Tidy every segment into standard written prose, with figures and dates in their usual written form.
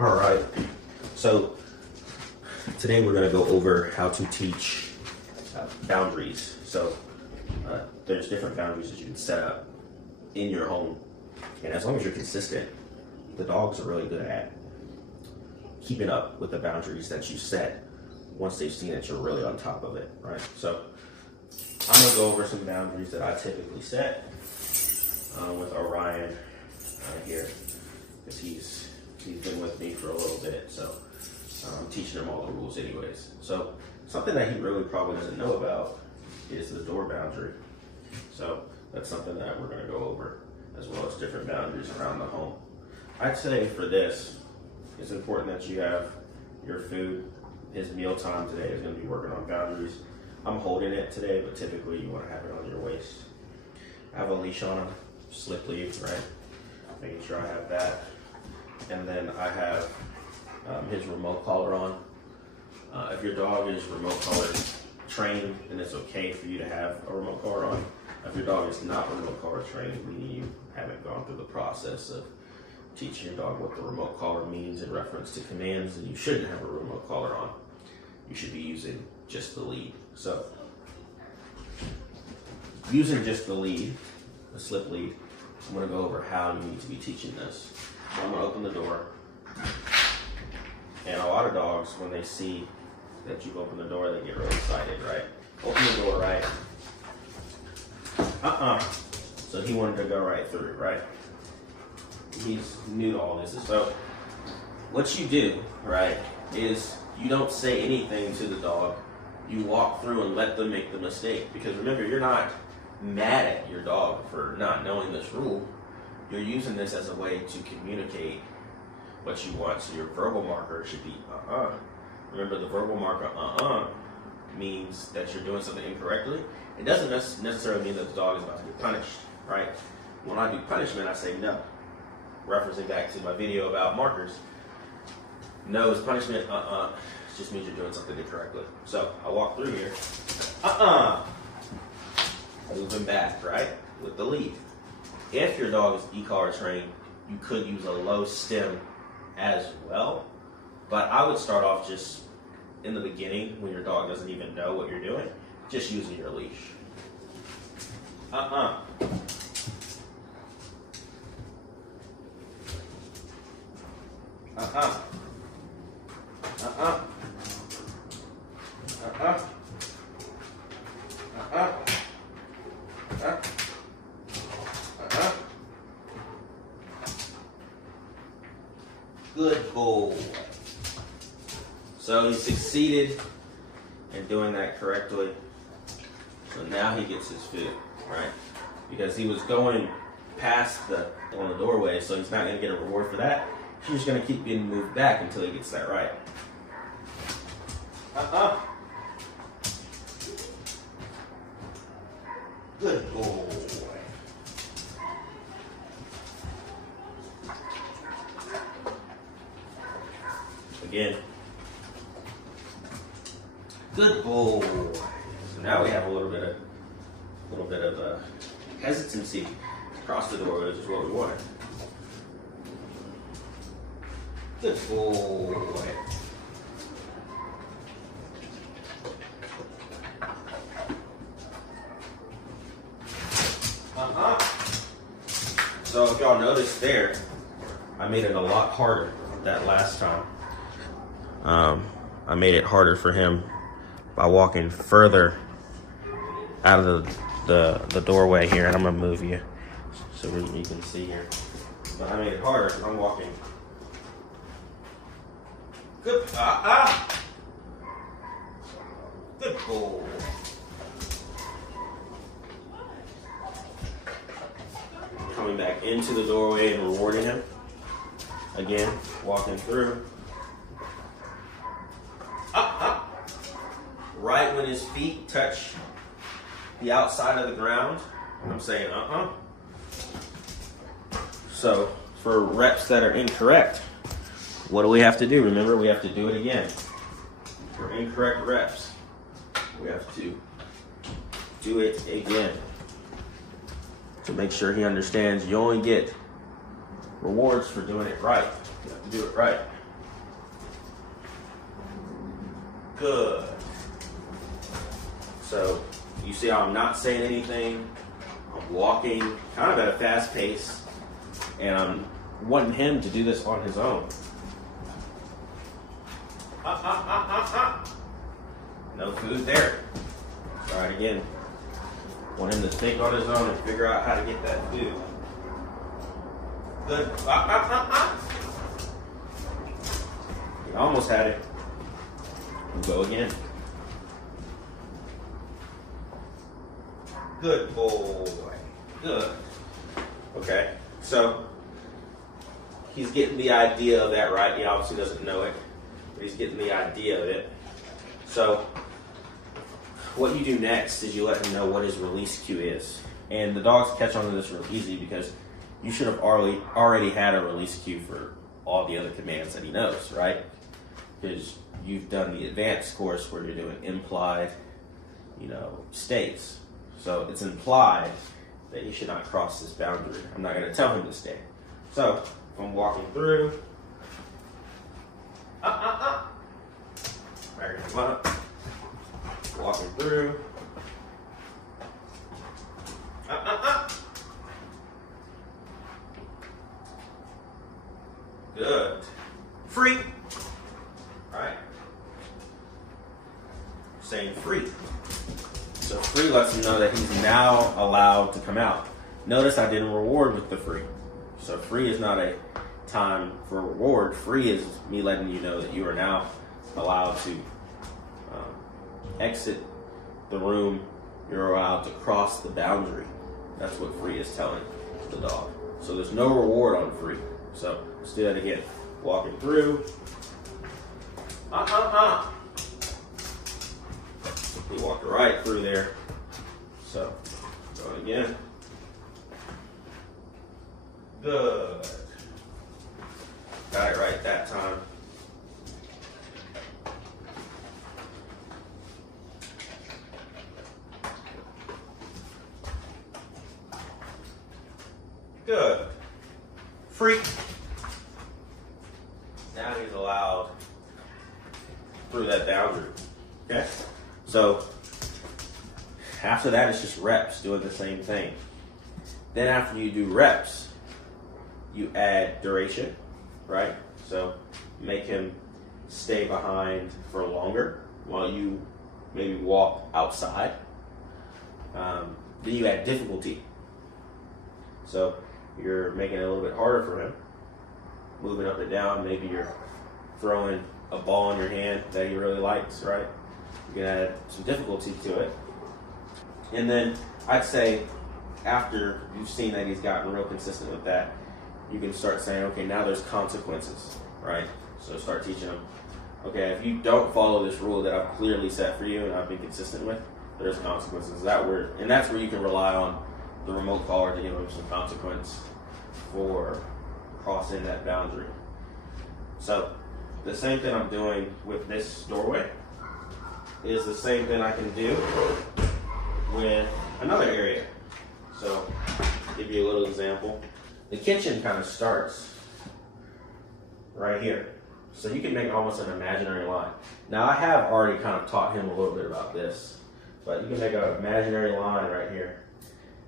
All right, so today we're going to go over how to teach boundaries. So there's different boundaries that you can set up in your home, and as long as you're consistent, the dogs are really good at keeping up with the boundaries that you set once they've seen that you're really on top of it, right? So I'm going to go over some boundaries that I typically set with Orion here, because he's been with me for a little bit, so I'm teaching him all the rules anyways. So something that he really probably doesn't know about is the door boundary. So that's something that we're going to go over, as well as different boundaries around the home. I'd say for this, it's important that you have your food. His meal time today is going to be working on boundaries. I'm holding it today, but typically you want to have it on your waist. I have a leash on him, slip lead, right? Making sure I have that. And then I have his remote collar on. If your dog is remote collar trained, then it's okay for you to have a remote collar on. If your dog is not remote collar trained, meaning you haven't gone through the process of teaching your dog what the remote collar means in reference to commands, then you shouldn't have a remote collar on. You should be using just the lead. So, using just the lead, the slip lead, I'm going to go over how you need to be teaching this. So I'm going to open the door, and a lot of dogs, when they see that you've opened the door, they get really excited, right? Open the door, right? So he wanted to go right through, right? He's new to all this. So what you do, right, is you don't say anything to the dog. You walk through and let them make the mistake. Because remember, you're not mad at your dog for not knowing this rule. You're using this as a way to communicate what you want. So your verbal marker should be Remember, the verbal marker means that you're doing something incorrectly. It doesn't necessarily mean that the dog is about to get punished, right? When I do punishment, I say no. Referencing back to my video about markers. No is punishment, it just means you're doing something incorrectly. So I walk through here, moving back, right, with the lead. If your dog is e-collar trained, you could use a low stem as well, but I would start off just in the beginning when your dog doesn't even know what you're doing, just using your leash. Good boy. So he succeeded in doing that correctly. So now he gets his food, right? Because he was going past on the doorway, so he's not going to get a reward for that. He's just going to keep getting moved back until he gets that right. Good boy. Again. Good boy. So now we have a little bit of hesitancy across the door, which is what we wanted. Good boy. So if y'all noticed there, I made it a lot harder that last time. I made it harder for him by walking further out of the doorway here, and I'm gonna move you so you can see here. But I made it harder because I'm walking. Good. Good boy. Coming back into the doorway and rewarding him. Again, walking through. Right when his feet touch the outside of the ground, I'm saying So for reps that are incorrect, what do we have to do? Remember, we have to do it again. For incorrect reps, we have to do it again to make sure he understands you only get rewards for doing it right. You have to do it right. Good. So you see how I'm not saying anything. I'm walking kind of at a fast pace, and I'm wanting him to do this on his own. No food there. Try it again. Want him to think on his own and figure out how to get that food. Good. He almost had it. We'll go again. Good boy. Good. Okay. So he's getting the idea of that, right? He obviously doesn't know it, but he's getting the idea of it. So what you do next is you let him know what his release cue is. And the dogs catch on to this real easy because you should have already had a release cue for all the other commands that he knows, right? Because you've done the advanced course where you're doing implied, states. So it's implied that he should not cross this boundary. I'm not going to tell him to stay. So if I'm walking through, backing him up, walking through, good, free, right? Saying free. So free lets him know that he's now allowed to come out. Notice I didn't reward with the free. So free is not a time for reward. Free is me letting you know that you are now allowed to exit the room. You're allowed to cross the boundary. That's what free is telling the dog. So there's no reward on free. So let's do that again. Walking through. He walked right through there. So, going again. Good. Got it right that time. Good. Free. Now he's allowed through that boundary. Okay? So after that, it's just reps doing the same thing. Then after you do reps, you add duration, right? So make him stay behind for longer while you maybe walk outside. Then you add difficulty. So you're making it a little bit harder for him, moving up and down. Maybe you're throwing a ball in your hand that he really likes, right? You can add some difficulty to it. And then I'd say after you've seen that he's gotten real consistent with that, you can start saying, okay, now there's consequences, right? So start teaching him, okay, if you don't follow this rule that I've clearly set for you and I've been consistent with, there's consequences. And that's where you can rely on the remote collar to give him some consequence for crossing that boundary. So the same thing I'm doing with this doorway is the same thing I can do with another area. So give you a little example. The kitchen kind of starts right here. So you can make almost an imaginary line. Now I have already kind of taught him a little bit about this, but you can make an imaginary line right here.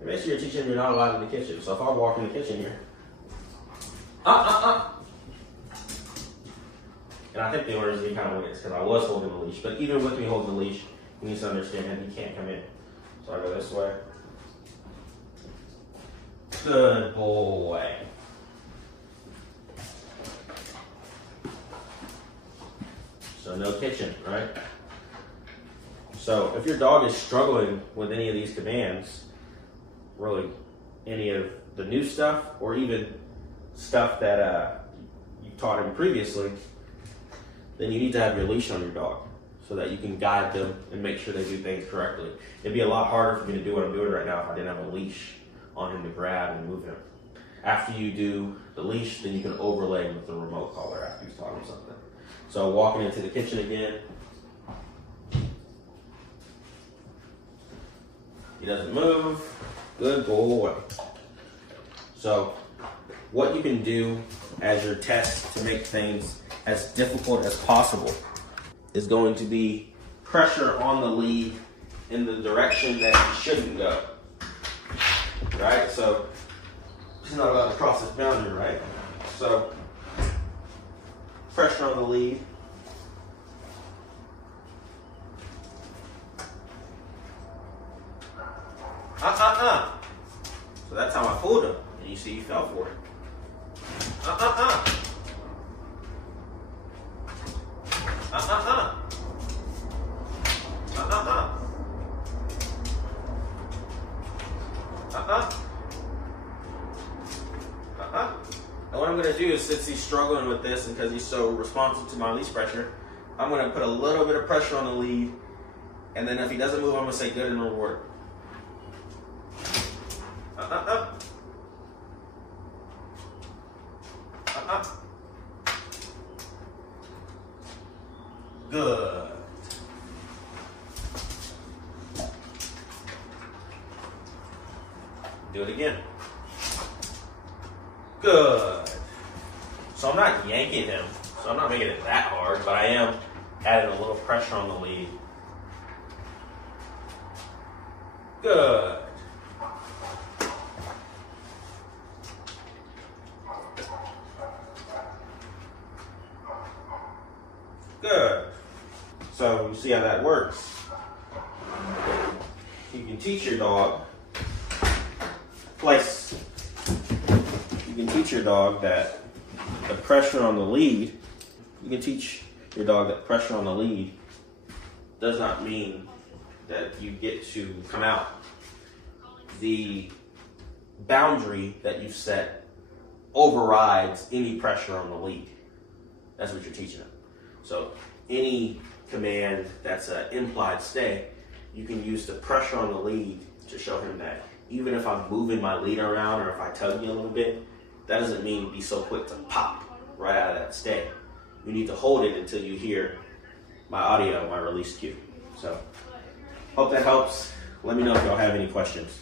And make sure you're teaching him you're not allowed in the kitchen. So if I walk in the kitchen here, and I think the only reason he kind of went is because I was holding the leash. But even with me holding the leash, he needs to understand that he can't come in. So I go this way. Good boy. So no kitchen, right? So if your dog is struggling with any of these commands, really any of the new stuff or even stuff that you taught him previously, then you need to have your leash on your dog so that you can guide them and make sure they do things correctly. It'd be a lot harder for me to do what I'm doing right now if I didn't have a leash on him to grab and move him. After you do the leash, then you can overlay with the remote collar after you've taught him something. So walking into the kitchen again. He doesn't move. Good boy. So what you can do as your test to make things as difficult as possible is going to be pressure on the lead in the direction that you shouldn't go. Right? So he's not allowed to cross this boundary, right? So pressure on the lead. So that's how I pulled him. And you see he fell for it. And what I'm going to do is, since he's struggling with this and because he's so responsive to my leash pressure, I'm going to put a little bit of pressure on the lead. And then if he doesn't move, I'm going to say good and reward. Good. Do it again. Good. So I'm not yanking him, so I'm not making it that hard, but I am adding a little pressure on the lead. Good. Good. So you see how that works. You can teach your dog that the pressure on the lead, you can teach your dog that pressure on the lead does not mean that you get to come out. The boundary that you've set overrides any pressure on the lead. That's what you're teaching them. So any command that's an implied stay, you can use the pressure on the lead to show him that even if I'm moving my lead around or if I tug you a little bit, that doesn't mean be so quick to pop right out of that stay. You need to hold it until you hear my audio, my release cue. So hope that helps. Let me know if y'all have any questions.